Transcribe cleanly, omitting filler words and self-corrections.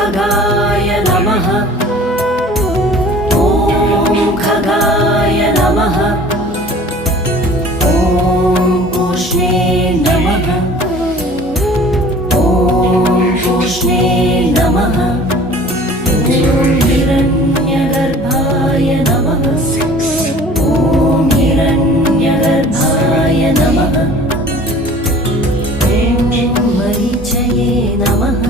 खगाय नमः। ॐ खगाय नमः। ॐ पूष्णे नमः। ॐ पूष्णे नमः। ॐ हिरण्यगर्भाय नमः। ॐ हिरण्यगर्भाय नमः। ॐ मरीचये नमः।